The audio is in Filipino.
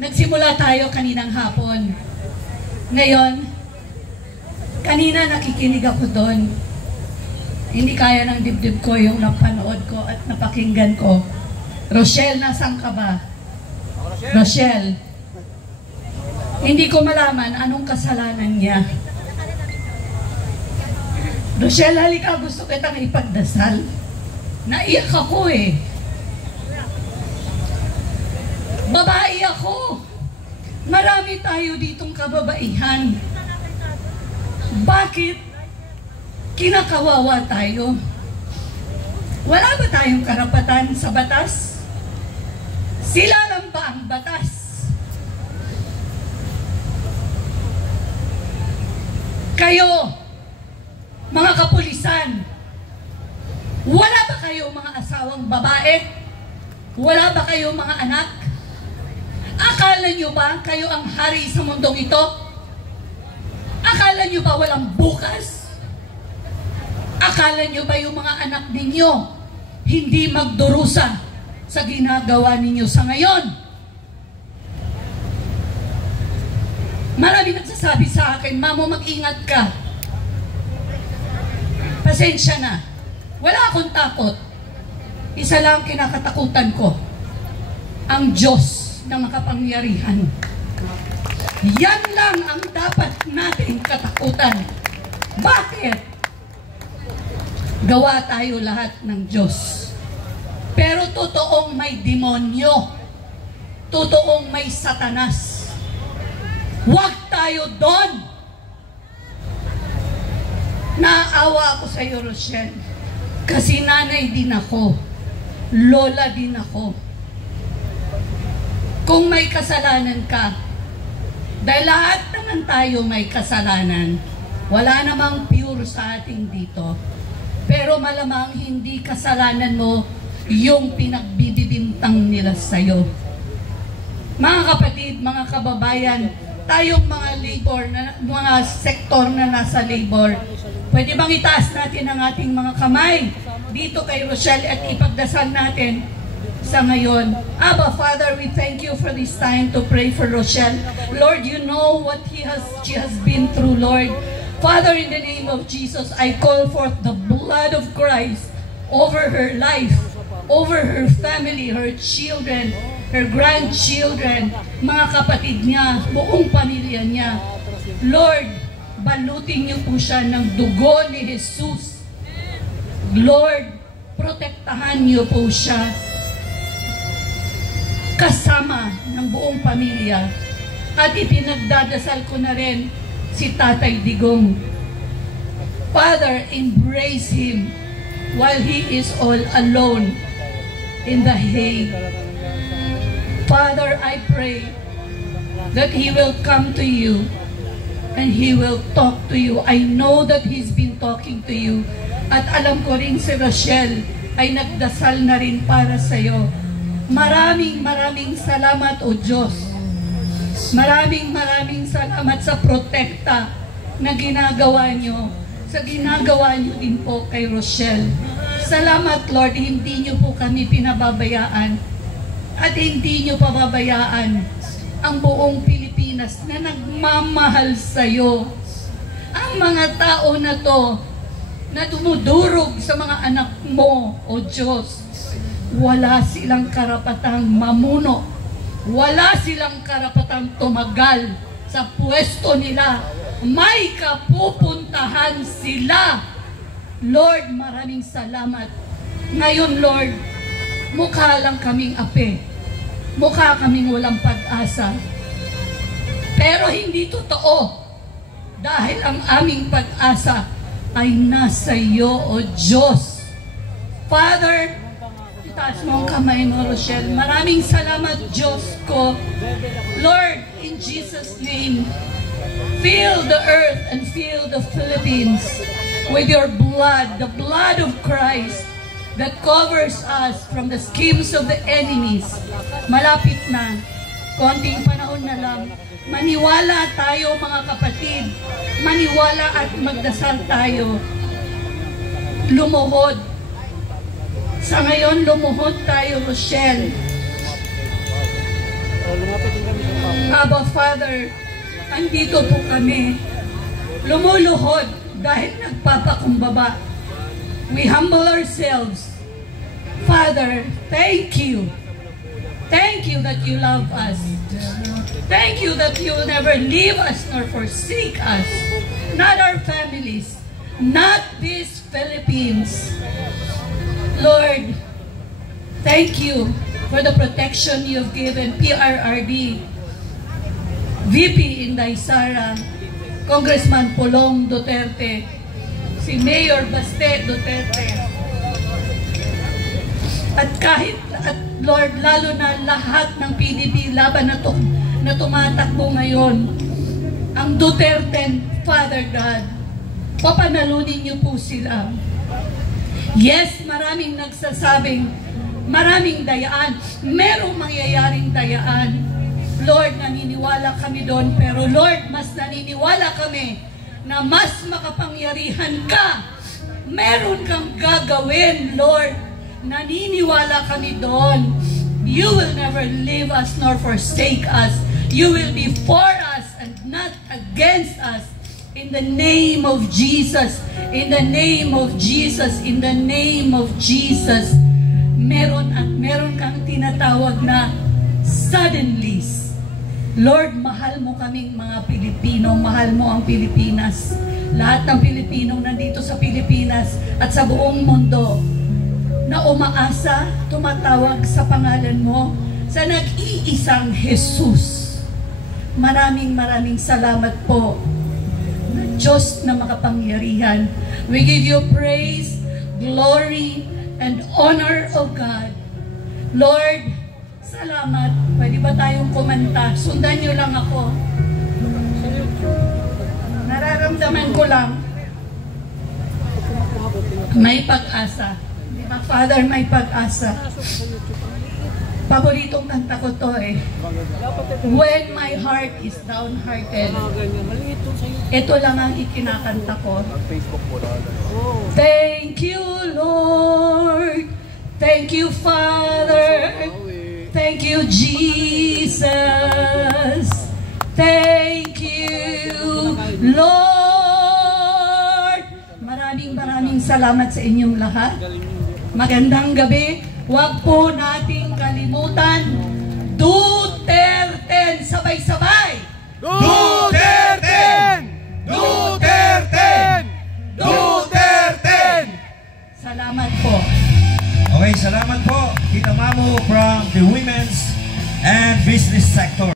Nagsimula tayo kaninang hapon. Ngayon, kanina nakikinig ako doon. Hindi kaya ng dibdib ko yung napanood ko at napakinggan ko. Rochelle, nasaan ka ba? Rochelle. Hindi ko malaman anong kasalanan niya. Rochelle, halika, gusto kitang ipagdasal. Naiyak ako eh. Babae ako. Marami tayo ditong kababaihan. Bakit kinakawawa tayo? Wala ba tayong karapatan sa batas? Sila lang ba ang batas? Kayo, mga kapulisan, wala ba kayo mga asawang babae? Wala ba kayo mga anak? Akala nyo ba kayo ang hari sa mundong ito? Akala nyo ba walang bukas? Akala nyo ba yung mga anak ninyo hindi magdurusa sa ginagawa ninyo sa ngayon? Marami nagsasabi sa akin, Mamo, mag-ingat ka. Pasensya na. Wala akong takot. Isa lang kinakatakutan ko. Ang Diyos na makapangyarihan. Yan lang ang dapat nating katakutan. Bakit? Gawa tayo lahat ng Diyos. Pero totoong may demonyo. Totoong may satanas. Huwag tayo doon. Naawa ako sa iyo, Rochelle. Kasi nanay din ako. Lola din ako. Kung may kasalanan ka, dahil lahat naman tayo may kasalanan, wala namang pure sa ating dito. Pero malamang hindi kasalanan mo yung pinagbibintang nila sa'yo. Mga kapatid, mga kababayan, tayong mga labor, mga sektor na nasa labor, pwede bang itaas natin ang ating mga kamay dito kay Rochelle at ipagdasal natin sa ngayon. Abba, Father, we thank you for this time to pray for Rochelle. Lord, you know what she has been through, Lord. Father, in the name of Jesus, I call forth the blood of Christ over her life, over her family, her children, her grandchildren, mga kapatid niya, buong pamilya niya. Lord, balutin niyo po siya ng dugo ni Jesus. Lord, protektahan niyo po siya kasama ng buong pamilya. At ipinagdadasal ko na rin si Tatay Digong. Father, embrace him while he is all alone in the Hague. Father, I pray that he will come to you and he will talk to you. I know that he's been talking to you. At alam ko rin si Rochelle ay nagdasal na rin para sa iyo. Maraming salamat, O Diyos. Maraming salamat sa protekta na ginagawa nyo. Sa ginagawa nyo din po kay Rochelle. Salamat, Lord, hindi nyo po kami pinababayaan. At hindi nyo pababayaan ang buong Pilipinas na nagmamahal sa'yo. Ang mga tao na to na dumudurog sa mga anak mo, O Diyos, wala silang karapatang mamuno. Wala silang karapatang tumagal sa pwesto nila. May kapupuntahan sila. Lord, maraming salamat. Ngayon, Lord, mukha lang kaming ape. Mukha kaming walang pag-asa. Pero hindi totoo. Dahil ang aming pag-asa ay nasa iyo, O Diyos. Father, itaas mo ang kamay mo, Rochelle. Maraming salamat, Diyos ko. Lord, in Jesus' name, fill the earth and fill the Philippines with your blood, the blood of Christ that covers us from the schemes of the enemies. Malapit na, konting panahon na lang, maniwala tayo mga kapatid, maniwala at magdasal tayo. Lumuhod. Sa ngayon, lumuhod tayo, Rochelle. Lumapit din kami sa Abba Father, andito po kami. Lumuluhod dahil nagpapakumbaba. We humble ourselves. Father, thank you. Thank you that you love us. Thank you that you will never leave us nor forsake us. Not our families. Not these Philippines. Lord, thank you for the protection you've given PRRD, VP Inday Sara, Congressman Pulong Duterte, si Mayor Baste Duterte, at Lord, lalo na lahat ng PDP laban na tumatakbo ngayon, ang Duterte, Father God, papanalunin niyo po sila. Yes, maraming nagsasabing, maraming dayaan, merong mangyayaring dayaan. Lord, naniniwala kami doon, pero Lord, mas naniniwala kami na mas makapangyarihan ka. Meron kang gagawin, Lord. Naniniwala kami doon. You will never leave us nor forsake us. You will be for us and not against us. In the name of Jesus. In the name of Jesus. In the name of Jesus. Meron kang tinatawag na suddenlies. Lord, mahal mo kaming mga Pilipino, mahal mo ang Pilipinas. Lahat ng Pilipino nandito sa Pilipinas at sa buong mundo na umaasa, tumatawag sa pangalan mo, sa nag-iisang Jesus. Maraming salamat po, na Diyos na makapangyarihan. We give you praise, glory, and honor, O God. Lord, salamat. Pwede ba tayong kumanta? Sundan niyo lang ako. Nararamdaman ko lang, may pag-asa. Di ba, Father, may pag-asa. Paboritong kanta ko to eh. When my heart is downhearted, ito lang ang ikinakanta ko. Thank you, Lord. Thank you, Father. Thank you, Jesus. Thank you, Lord. Maraming salamat sa inyong lahat. Magandang gabi. Huwag po nating kalimutan, Duterte! Sabay-sabay! Duterte! Duterte! Duterte! Salamat po. Okay, salamat po, Tita Mamu from the Women's and Business Sector.